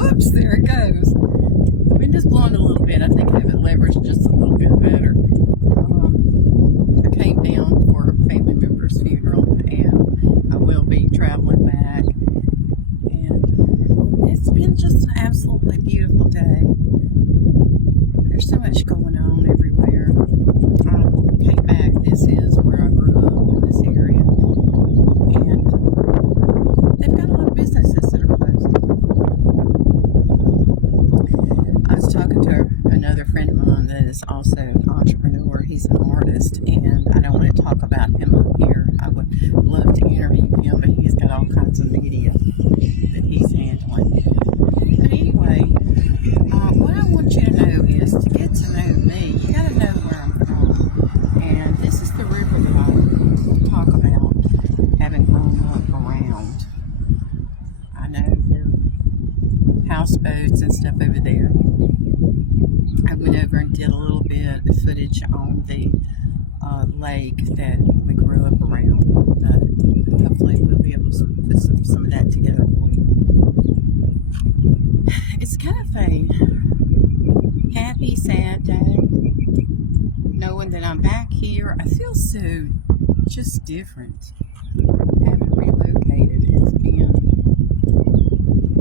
Whoops, there it goes. The wind is blowing a little bit. I think I have it leveraged just a little bit better. I came down for a family member's funeral, and I will be traveling back. And it's been just an absolutely beautiful day. There's so much going on everywhere. I came back. This is where I grew up, in this area. And they've got a lot of businesses that are closing. I was talking to another friend of mine that is also an entrepreneur. He's an artist, and I don't want to talk about him up here. I would love to interview him, but he's got all kinds of media that he's handling. But anyway, what I want you to know is to get to know me, you got to know where I'm from. And this is the river that I talk about having grown up around. I know there are houseboats and stuff over there. I went over and did a little bit of footage on the lake that we grew up around. Hopefully we'll be able to put some of that together for you. It's kind of a happy, sad day. Knowing that I'm back here, I feel so just different. Having relocated, it's been,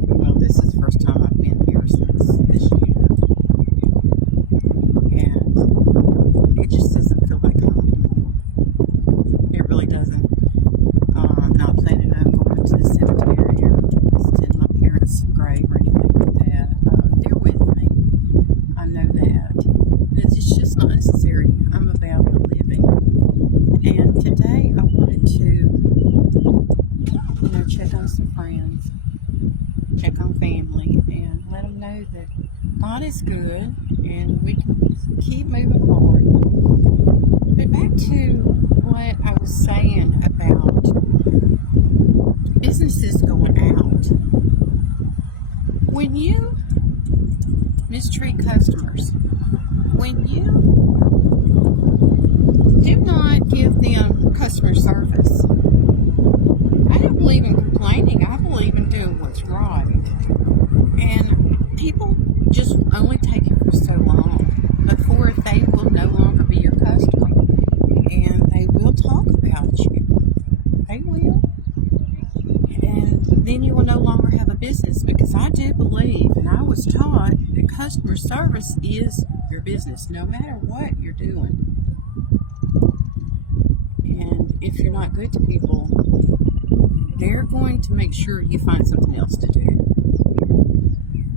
well, this is the first time I've been here since this year. And it just doesn't feel like home anymore. It really doesn't. I'm not planning on going to the cemetery or visiting my parents' grave or anything like that. They're with me. I know that. It's just not necessary. I'm about the living. And today I wanted to, check on some friends, check on family, and let them know that God is good and we can keep moving forward. But back to what I was saying about businesses going out. When you mistreat customers, when you do not give them customer service, I don't believe in complaining. I believe in doing what's right. And people just only take you for so long before they will no longer be your customer. And they will talk about you. They will. And then you will no longer have a business, because I do believe, and I was taught, that customer service is your business, no matter what you're doing. And if you're not good to people, they're going to make sure you find something else to do.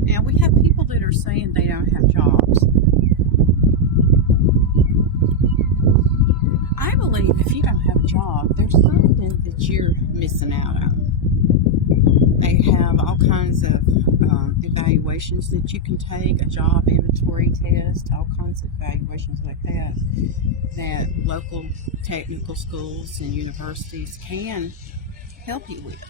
Now, we have people that are saying they don't have jobs. I believe if you don't have a job, there's something that you're missing out on. They have all kinds of evaluations that you can take, a job inventory test, all kinds of evaluations like that, that local technical schools and universities can help you with,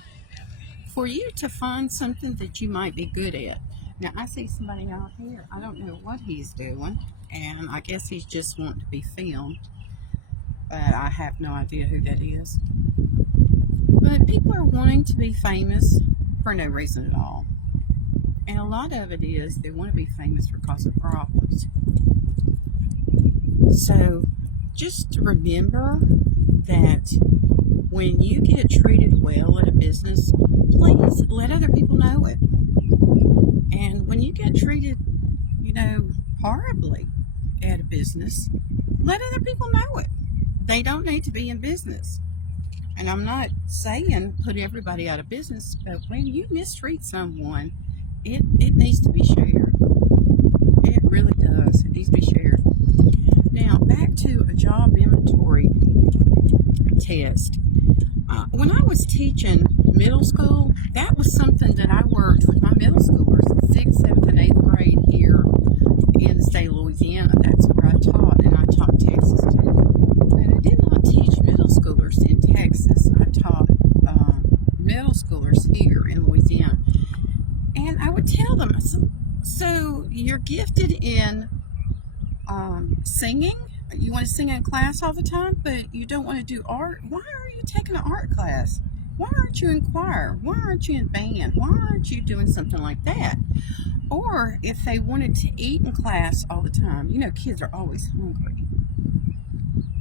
for you to find something that you might be good at. Now, I see somebody out here. I don't know what he's doing, and I guess he's just wanting to be filmed, but I have no idea who that is. But people are wanting to be famous for no reason at all. And a lot of it is they want to be famous for causing problems. So just remember that when you get treated well at a business, please let other people know it. And when you get treated, horribly at a business, let other people know it. They don't need to be in business. And I'm not saying put everybody out of business, but when you mistreat someone, it needs to be shared. It really does. It needs to be shared. Now, back to a job inventory test. When I was teaching middle school, that was something that I worked with my middle schoolers in 6th, 7th, and 8th grade here in the state of Louisiana. That's where I taught, and I taught Texas too. But I did not teach middle schoolers in Texas. I taught middle schoolers here in Louisiana. And I would tell them, so you're gifted in singing? You want to sing in class all the time, but you don't want to do art? Why are you taking an art class? Why aren't you in choir? Why aren't you in band? Why aren't you doing something like that? Or if they wanted to eat in class all the time, kids are always hungry.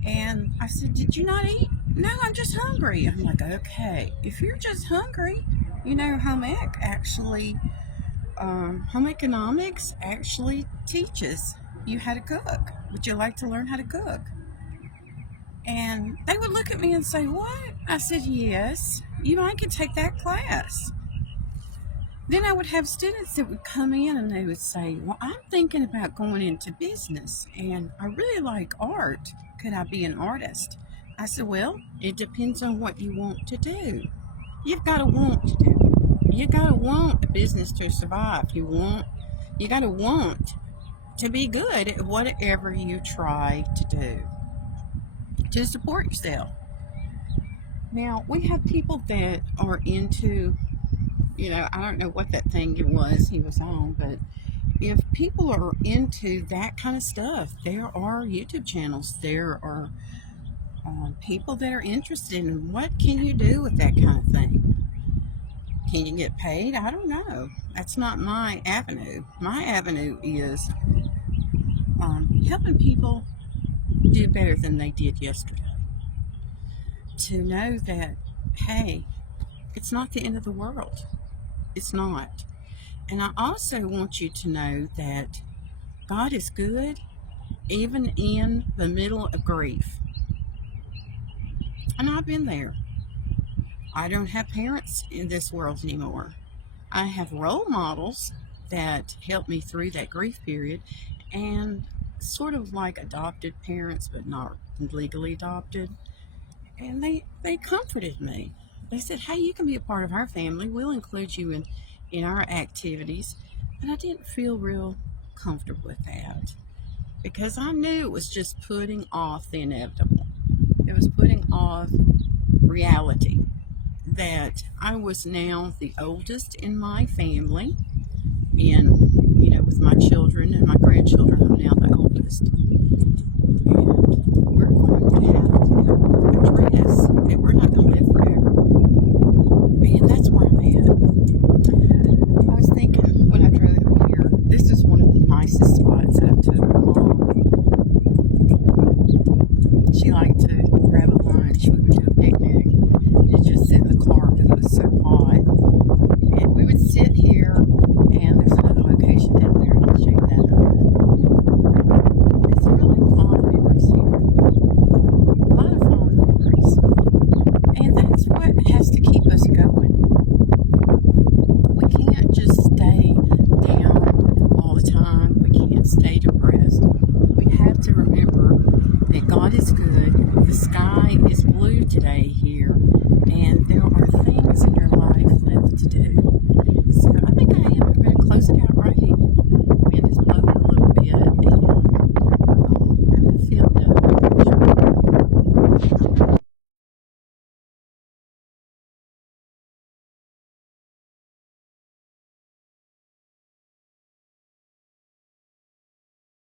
And I said, "Did you not eat?" "No, I'm just hungry." I'm like, "Okay, if you're just hungry, home economics actually teaches you how to cook. Would you like to learn how to cook?" And they would look at me and say, "What?" I said, "Yes, I could take that class." Then I would have students that would come in and they would say, "Well, I'm thinking about going into business and I really like art. Could I be an artist?" I said, "Well, it depends on what you want to do. You've got to want to do it. You got to want a business to survive. You got to want to be good at whatever you try to do to support yourself." Now, we have people that are into, I don't know what that thing it was he was on, but if people are into that kind of stuff, there are YouTube channels. There are people that are interested in what can you do with that kind of thing. Can you get paid? I don't know. That's not my avenue. My avenue is helping people do better than they did yesterday. To know that, hey, it's not the end of the world. It's not. And I also want you to know that God is good even in the middle of grief. And I've been there. I don't have parents in this world anymore. I have role models that helped me through that grief period, and sort of like adopted parents, but not legally adopted. And they comforted me. They said, "Hey, you can be a part of our family. We'll include you in our activities." And I didn't feel real comfortable with that because I knew it was just putting off the inevitable. It was putting off reality that I was now the oldest in my family, and with my children and my grandchildren, I'm now the oldest. And we're going to have to address that we're not going to live forever. And that's where I'm at. I was thinking when I drove here, this is one of the nicest spots that I took my mom. She liked to grab a lunch. We would do a picnic. She'd just sit in the car because it was so hot. And we would sit here, and there's another location down there, and I'll show you that in a minute. It's really fond memories here. A lot of fond memories. And that's what has to keep us going. We can't just stay down all the time. We can't stay depressed. We have to remember that God is good. The sky is blue today here.